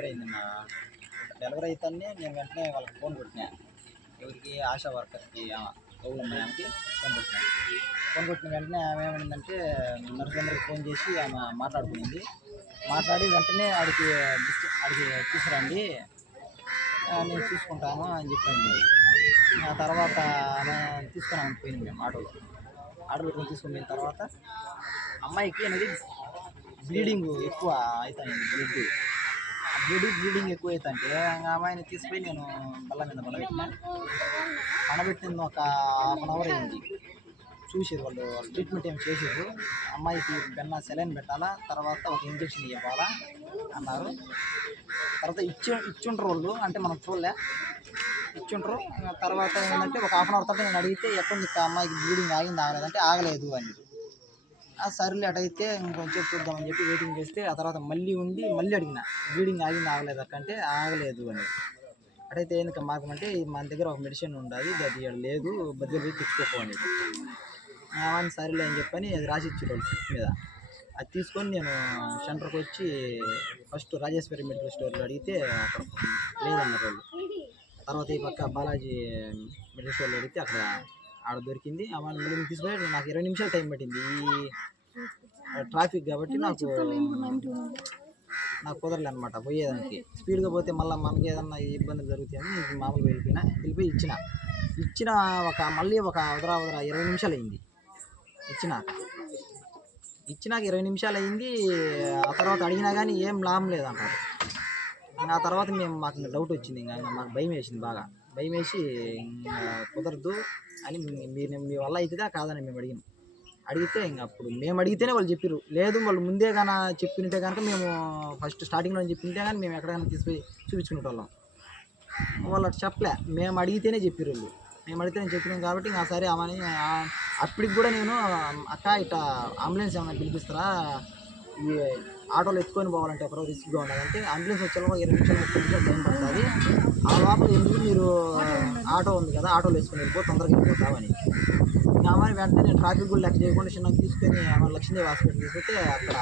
Delivery అయింది. Delivery అయితేనే నేను వెంటనే వాళ్ళకి ఫోన్ కొట్టినా. ఎవరికి? ఆశా వర్కర్కి, గౌరమ్మకి ఫోన్ కొట్టిన వెంటనే ఆమె ఏమైందంటే నర్సు అందరికి ఫోన్ చేసి ఆమె మాట్లాడుకునింది. మాట్లాడి వెంటనే ఆడికి తీసుకురండి, నేను చూసుకుంటాను అని చెప్పింది. ఆ తర్వాత ఆమె తీసుకుని పోయింది. మేము ఆటోలో పెట్టుకుని తీసుకుని పోయిన తర్వాత అమ్మాయికి అనేది బ్లీడింగ్ ఎక్కువ అవుతాయి. బ్లీడింగ్ ఎక్కువ అవుతుంటే అమ్మాయిని తీసుకుపోయి నేను బల్ల మీద పడబెట్టింది. ఒక హాఫ్ అన్ అవర్ అయింది. చూసారు వాళ్ళు ట్రీట్మెంట్ ఏం చేసారు. అమ్మాయికి సెలైన్ పెట్టాలా, తర్వాత ఒక ఇంజక్షన్ ఇవ్వాలా అన్నారు. తర్వాత ఇచ్చుంటారు వాళ్ళు, అంటే మనం చూడలే, ఇచ్చుంటారు. తర్వాత ఏంటంటే ఒక హాఫ్ అన్ అవర్ తర్వాత నేను అడిగితే ఎక్కడ అమ్మాయికి బ్లీడింగ్ ఆగలేదంటే ఆగలేదు అని. సర్లే అటైతే ఇంకొంచెం చూద్దామని చెప్పి వెయిటింగ్ చేస్తే ఆ తర్వాత మళ్ళీ అడిగిన బ్లీడింగ్ ఆగలేదు అంటే ఆగలేదు అని. అటైతే ఎందుకు మాకమంటే మన దగ్గర ఒక మెడిసిన్ ఉండాలి, అది లేదు, బద్దలు పోయి తెచ్చుకోపోండి అని. సరేలే అని చెప్పని అది రాసి ఇచ్చేవాళ్ళు స్లిప్ మీద. అది తీసుకొని నేను సెంటర్కి వచ్చి ఫస్ట్ రాజేశ్వరి మెడికల్ స్టోర్లో అడిగితే అక్కడ లేదన్నారు వాళ్ళు. తర్వాత ఈ పక్క బాలాజీ మెడికల్ స్టోర్లో అడిగితే ఆడ దొరికింది. మళ్ళీ తీసుకొని నాకు 20 నిమిషాలు టైం పట్టింది. ఈ ట్రాఫిక్ కాబట్టి నాకు కుదరలే అనమాట పోయేదానికి. స్పీడ్గా పోతే మళ్ళీ మనకి ఏదన్నా ఇబ్బందులు జరుగుతాయని మామూలుగా వెళ్ళిపోయి ఇచ్చిన మళ్ళీ ఒక 20 నిమిషాలు అయింది. ఇచ్చినాక 20 నిమిషాలు అయింది. ఆ తర్వాత అడిగినా కానీ ఏం లాభం లేదంటారు. ఆ తర్వాత మాకు డౌట్ వచ్చింది. ఇంకా మాకు భయం వేసింది, బాగా భయం వేసి కుదరదు అని మీ వల్ల అవుతుందా కాదని మేము అడిగితే ఇంకా అప్పుడు మేము అడిగితేనే వాళ్ళు చెప్పారు. లేదు వాళ్ళు ముందే కానీ చెప్పినట్టే కనుక మేము ఫస్ట్ స్టార్టింగ్లో చెప్పినట్టే కానీ మేము ఎక్కడికైనా తీసుకుపోయి చూపించుకునేటోళ్ళం. వాళ్ళు అట్లా చెప్పలే, మేము అడిగితేనే చెప్పారు వాళ్ళు. మేము అడిగితేనే చెప్పినాం కాబట్టి ఇంకా సరే అవని. అప్పటికి కూడా నేను అక్క ఇట్లా అంబులెన్స్ ఏమైనా పిలిపిస్తారా, ఈ ఆటోలో ఎత్తుకొని పోవాలంటే ఎక్కడో రిస్క్గా ఉండాలంటే అంబులెన్స్ వచ్చేలోపు 20 నిమిషాలు 30 నిమిషాలు టైం పడుతుంది. ఆ లోపల ఎందుకు మీరు ఆటో ఉంది కదా, ఆటోలో వేసుకొని వెళ్ళిపో, తొందరగా వెళ్ళిపోతామని. ఇంకా అమ్మాయి వెంటనే నేను ట్రాఫిక్ కూడా లెక్క చేయకుండా చిన్నగా తీసుకొని లక్ష్మీదేవి హాస్పిటల్ తీసుకుంటే అక్కడ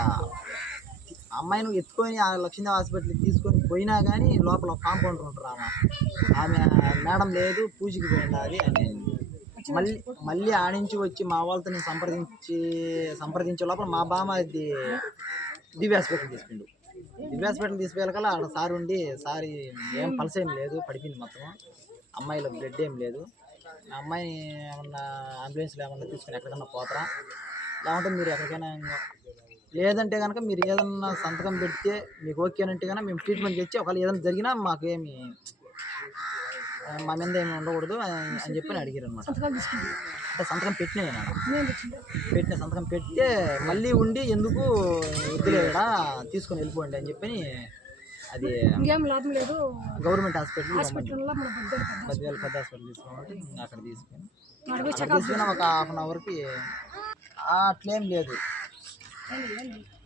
అమ్మాయిని ఎత్తుకొని ఆ లక్ష్మీదేవి హాస్పిటల్కి తీసుకొని పోయినా కానీ లోపల కాంపౌండర్ ఉంటారు. ఆమె మేడం లేదు, పూజకి పోయింది అని. మళ్ళీ ఆడించి వచ్చి మా వాళ్ళతో నేను సంప్రదించే లోపల మా బామ్మ అది దివ్య హాస్పిటల్ తీసుకుండు. దివ్య హాస్పిటల్ తీసుకెళ్ళకల్లా అక్కడ సార్ ఉండి, సార్ ఏం పల్స్ ఏం లేదు, పడిపోయింది మొత్తం, అమ్మాయిలో బ్లడ్ ఏం లేదు, అమ్మాయిని ఏమన్నా అంబులెన్స్లో ఏమన్నా తీసుకుని ఎక్కడికన్నా పోతారా, లేకుంటే మీరు ఎక్కడికైనా, లేదంటే కనుక మీరు ఏదన్నా సంతకం పెడితే మీకు ఓకేనంటే కనుక మేము ట్రీట్మెంట్ తెచ్చి ఒకవేళ ఏదైనా జరిగినా మాకేమి మా మీద ఏమి ఉండకూడదు అని చెప్పి అడిగారు అనమాట. అంటే సంతకం సంతకం పెడితే మళ్ళీ ఉండి ఎందుకు వద్దులేడా తీసుకొని వెళ్ళిపోండి అని చెప్పి అది గవర్నమెంట్ హాస్పిటల్ పెద్ద హాస్పిటల్ తీసుకోమంటే అక్కడ తీసుకుని ఒక హాఫ్ అన్ అవర్కి అట్లేం లేదు,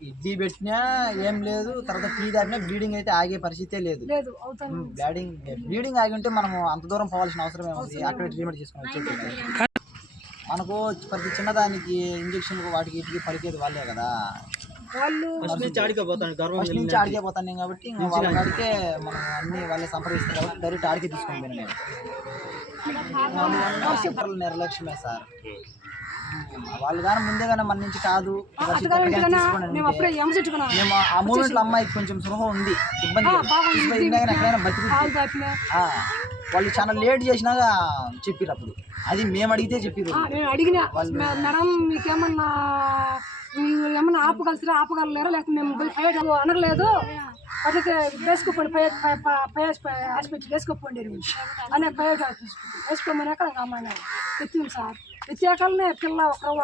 ఇడ్లీ పెట్టినా ఏం లేదు, తర్వాత టీ తాగినా బ్లీడింగ్ అయితే ఆగే పరిస్థితే లేదు. బ్లీడింగ్ ఆగి ఉంటే మనం అంత దూరం పోవాల్సిన అవసరం ఏముంది, అక్కడ ట్రీట్మెంట్ చేసుకుని వచ్చేది. మనకు ప్రతి చిన్నదానికి ఇంజక్షన్లు వాటికి వీటికి పలికేది వాళ్ళే కదా, ఫస్ట్ నుంచి ఆడికే పోతాను కాబట్టి ఇంకా వాళ్ళ కాడికే మనం అన్ని వాళ్ళే సంప్రదిస్తారు కాబట్టి డైరెక్ట్ ఆడికే తీసుకొని పోయినా నేను. నిర్లక్ష్యమే సార్, వాళ్ళు కానీ ముందే కానీ మన నుంచి కాదు మేము ఆ మూమెంట్లో అమ్మాయికి కొంచెం సృహ ఉంది, ఇబ్బంది ఎక్కడైనా బతికి వాళ్ళు చాలా లేట్ చేసినాక చెప్పారు. అప్పుడు అది మేము అడిగితే చెప్పారు. నేను అడిగిన మేడం మీకేమన్నా ఏమన్నా ఆపగలలేరా, లేకపోతే మేము అనగలేదు, అట్లయితే వేసుకోపోండి హాస్పిటల్ వేసుకోపోండి అనే ప్రైవేట్ హాస్పిటల్ వేసుకోమన్నాక అమ్మాయి ఎత్తింది సార్. ఎత్తాకనే పిల్ల ఒక